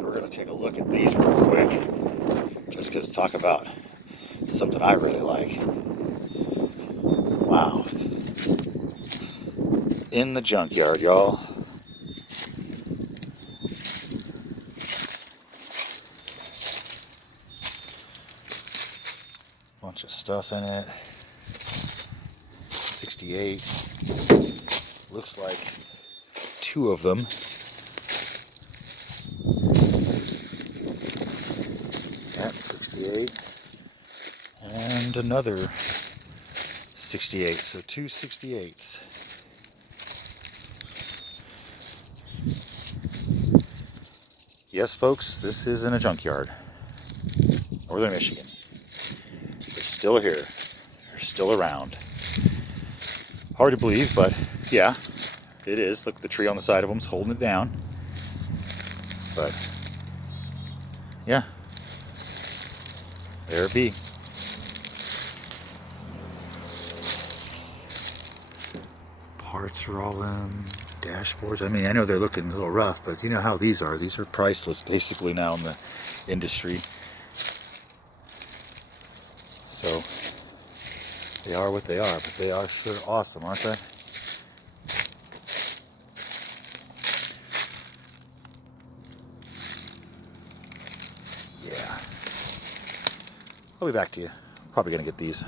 So we're going to take a look at these real quick, just because talk about something I really like. Wow. In the junkyard, y'all. Bunch of stuff in it. 68. Looks like 2 of them. That 68. And another 68. So 2 68s. Yes, folks, this is in a junkyard. Northern Michigan. They're still here. They're still around. Hard to believe, but yeah, it is. Look, the tree on the side of them's holding it down. But yeah, there it be. Parts are all in. Dashboards. I mean, I know they're looking a little rough, but you know how these are. These are priceless basically now in the industry. So they are what they are, but they are sure awesome, aren't they? Yeah. I'll be back to you. Probably gonna get these.